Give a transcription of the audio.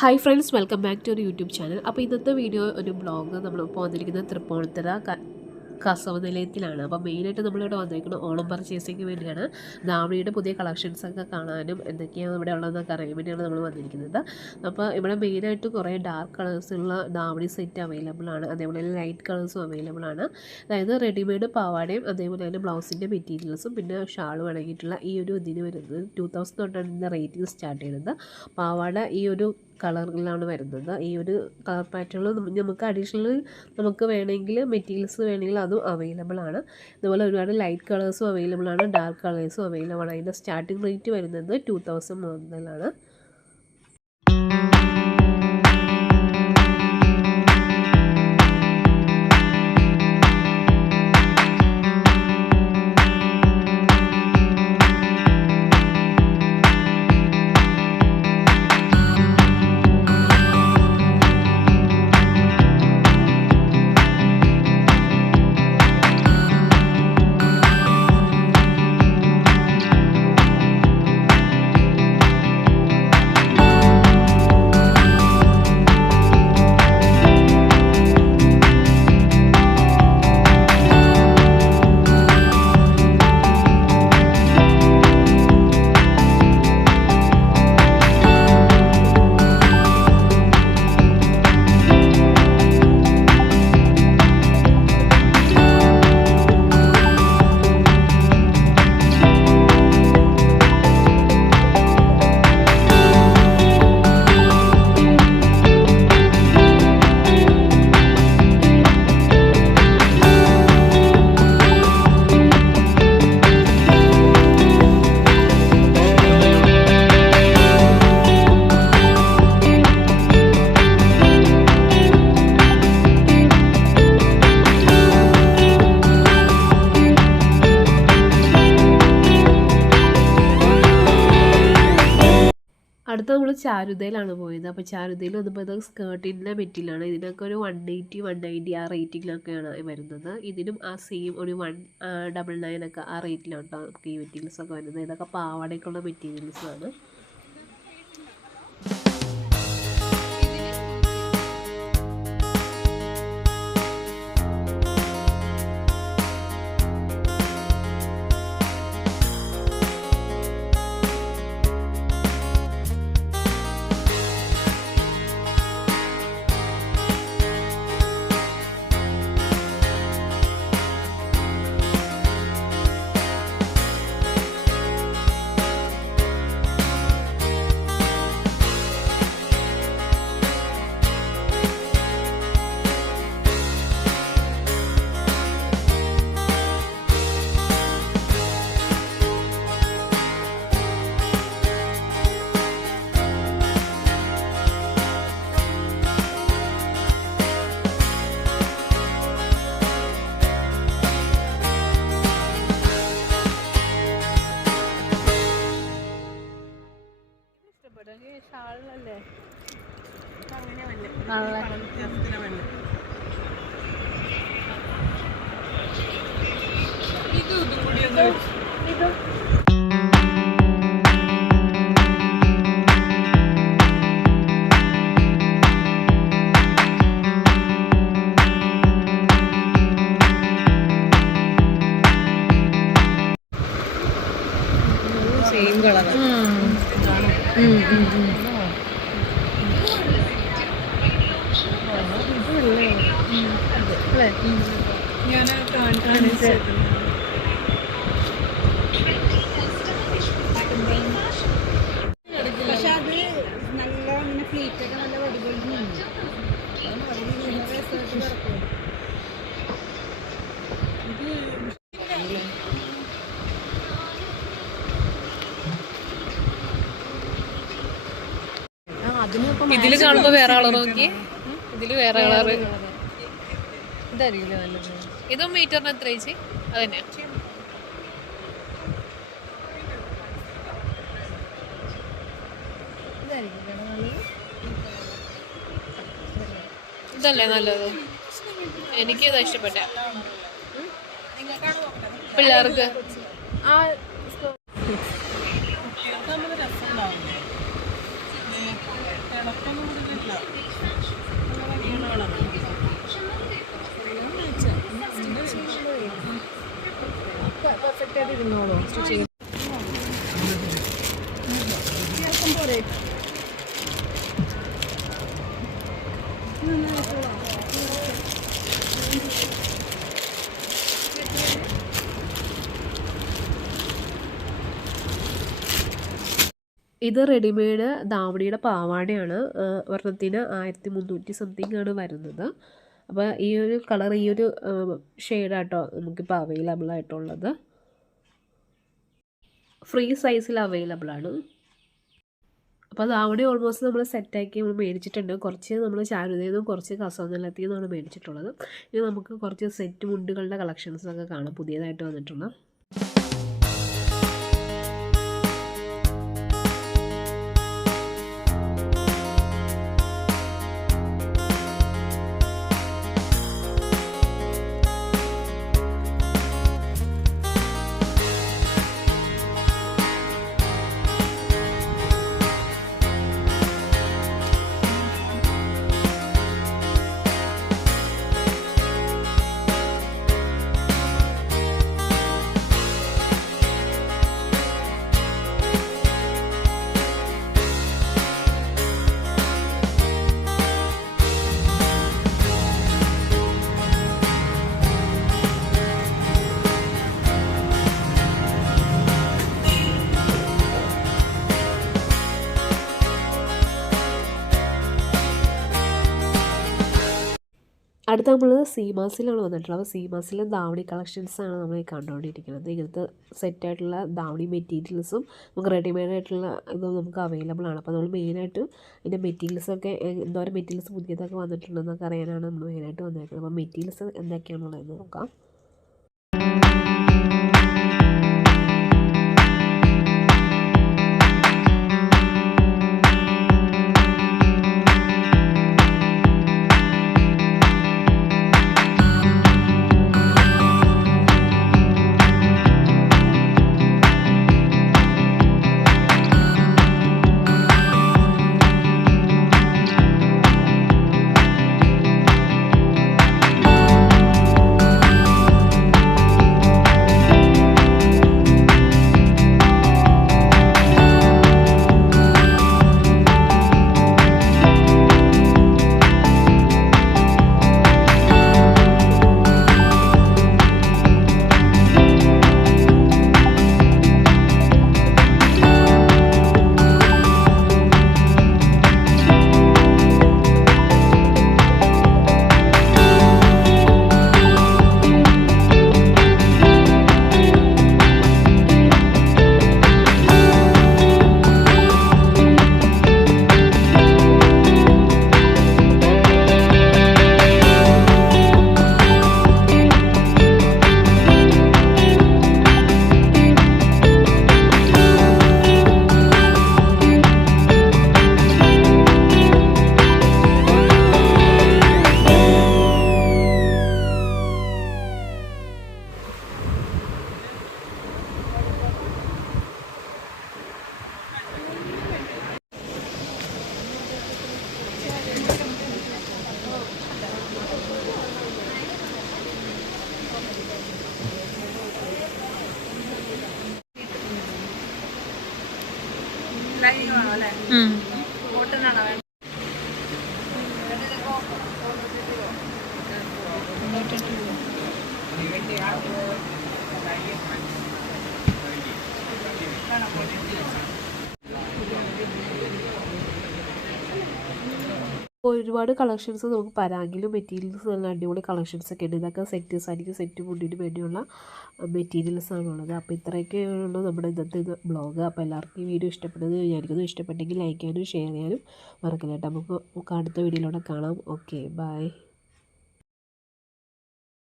Hi friends, welcome back to ഒരു YouTube channel. അപ്പോൾ ഇന്നത്തെ വീഡിയോ ഒരു ബ്ലോഗ് നമ്മൾ വന്നിരിക്കുന്നത് തൃപ്പൂണിത്തുറ കസവ് നിലയത്തിലാണ്. അപ്പോൾ മെയിനായിട്ട് നമ്മളിവിടെ വന്നിരിക്കുന്നത് ഓണം പർച്ചേസിങ് വേണ്ടിയാണ്. ധാവണിയുടെ പുതിയ കളക്ഷൻസൊക്കെ കാണാനും എന്തൊക്കെയാണ് ഇവിടെ ഉള്ളതെന്നൊക്കെ അറിയാൻ വേണ്ടിയാണ് നമ്മൾ വന്നിരിക്കുന്നത്. അപ്പോൾ ഇവിടെ മെയിനായിട്ട് കുറേ ഡാർക്ക് കളേഴ്സുള്ള ധാവണി സെറ്റ് അവൈലബിൾ ആണ്. അതേപോലെ ലൈറ്റ് കളേഴ്സും അവൈലബിൾ ആണ്. അതായത് റെഡിമെയ്ഡ് പാവാടയും അതേപോലെ തന്നെ ബ്ലൗസിൻ്റെ മെറ്റീരിയൽസും പിന്നെ ഷാളും അടങ്ങിയിട്ടുള്ള ഈ ഒരു ഇതിന് വരുന്നത് 2000 തൊട്ടാണ് ഇതിൻ്റെ റേറ്റിംഗ് സ്റ്റാർട്ട് ചെയ്യുന്നത്. പാവാട ഈ ഒരു കളറിലാണ് വരുന്നത്. ഈ ഒരു കളർ പാറ്റേണിൽ നമുക്ക് അഡീഷണൽ നമുക്ക് വേണമെങ്കിൽ മെറ്റീരിയൽസ് വേണമെങ്കിൽ അതും അവൈലബിൾ ആണ്. അതുപോലെ ഒരുപാട് ലൈറ്റ് കളേഴ്സും അവൈലബിൾ ആണ്, ഡാർക്ക് കളേഴ്സും അവൈലബിൾ ആണ്. അതിൻ്റെ സ്റ്റാർട്ടിംഗ് റേറ്റ് വരുന്നത് 2000 മുതലാണ്. അടുത്ത നമ്മൾ ചാരുതയിലാണ് പോയത്. അപ്പോൾ ചാരുതയിൽ വന്നപ്പോൾ ഇത് സ്കേർട്ടിൻ്റെ മെറ്റീരിയലാണ്. ഇതിനൊക്കെ ഒരു 180 190 ആ റേറ്റിങ്ങിലൊക്കെയാണ് വരുന്നത്. ഇതിനും ആ സെയിം ഒരു 199 ഒക്കെ ആ റേറ്റിലാണ് കേട്ടോ നമുക്ക് ഈ മെറ്റീരിയൽസൊക്കെ വരുന്നത്. ഇതൊക്കെ പാവാടയ്ക്കുള്ള മെറ്റീരിയൽസാണ്. ഷാളല്ലേ സെയിം കളർ. പക്ഷെ അത് നല്ല ഇങ്ങനെ ഫ്ലീറ്റൊക്കെ നല്ല വടിപൊളിഞ്ഞുണ്ട്. ഇതില് കാണുമ്പോ വേറെ കളർ നോക്കി, ഇതില് വേറെ കളറ്. ഇതറിയില്ല നല്ലത്. ഇതും മീറ്ററിന് എത്ര ചേച്ചി? അതന്നെയാ. ഇതല്ലേ നല്ലത്? എനിക്കിതാ ഇഷ്ടപ്പെട്ട പിള്ളേർക്ക്. പെർഫെക്റ്റ് ആയിട്ട് ഇരുന്നോളൂ സ്റ്റിച്ച് പോരെ. ഇത് റെഡിമെയ്ഡ് ധാവണിയുടെ പാവാടയാണ്. ഒരെണ്ണത്തിന് 1300 സംതിങ് ആണ് വരുന്നത്. അപ്പോൾ ഈ ഒരു കളർ ഈ ഒരു ഷെയ്ഡാട്ടോ നമുക്കിപ്പോൾ അവൈലബിൾ ആയിട്ടുള്ളത്. ഫ്രീ സൈസിൽ അവൈലബിൾ ആണ്. അപ്പോൾ ധാവണി ഓൾമോസ്റ്റ് നമ്മൾ സെറ്റാക്കി നമ്മൾ മേടിച്ചിട്ടുണ്ട്. കുറച്ച് നമ്മൾ ചാരുതയിൽ നിന്നും കുറച്ച് കസവനിലത്തിൽ നിന്നാണ് മേടിച്ചിട്ടുള്ളത്. ഇനി നമുക്ക് കുറച്ച് സെറ്റ് മുണ്ടുകളുടെ കളക്ഷൻസൊക്കെ കാണാം പുതിയതായിട്ട് വന്നിട്ടുള്ള. അടുത്ത നമ്മൾ സീമാസിലാണ് വന്നിട്ടുള്ളത്. അപ്പോൾ സീമാസിലെ ധാവണി കളക്ഷൻസാണ് നമ്മൾ കണ്ടുകൊണ്ടിരിക്കുന്നത്. ഇങ്ങനത്തെ സെറ്റായിട്ടുള്ള ധാവണി മെറ്റീരിയൽസും നമുക്ക് റെഡിമെയ്ഡ് ആയിട്ടുള്ള ഇതും നമുക്ക് അവൈലബിൾ ആണ്. അപ്പോൾ നമ്മൾ മെയിനായിട്ട് ഇതിൻ്റെ മെറ്റീരിയൽസൊക്കെ എന്തോരം മെറ്റീരിയൽസ് പുതിയതൊക്കെ വന്നിട്ടുണ്ടെന്നൊക്കെ അറിയാനാണ് നമ്മൾ മെയിനായിട്ട് വന്നിരിക്കുന്നത്. അപ്പോൾ മെറ്റീരിയൽസ് എന്തൊക്കെയാണുള്ളതെന്ന് നോക്കാം. ഒരുപാട് കളക്ഷൻസ് നമുക്ക് പരാഗിലും മെറ്റീരിയൽസ് നല്ല അടിപൊളി കളക്ഷൻസൊക്കെ ഉണ്ട്. ഇതൊക്കെ സെറ്റ് സാരിക്ക് സെറ്റ് മുണ്ടിന് വേണ്ടിയുള്ള മെറ്റീരിയൽസാണുള്ളത്. അപ്പോൾ ഇത്രയൊക്കെയാണ് നമ്മുടെ ഇന്നത്തെ ബ്ലോഗ്. അപ്പോൾ എല്ലാവർക്കും ഈ വീഡിയോ ഇഷ്ടപ്പെടുന്നത് വിചാരിക്കുന്നു. ഇഷ്ടപ്പെട്ടെങ്കിൽ ലൈക്ക് ചെയ്യാനും ഷെയർ ചെയ്യാനും മറക്കില്ല കേട്ടോ. നമുക്ക് അടുത്ത വീഡിയോയിലൂടെ കാണാം. Okay, by.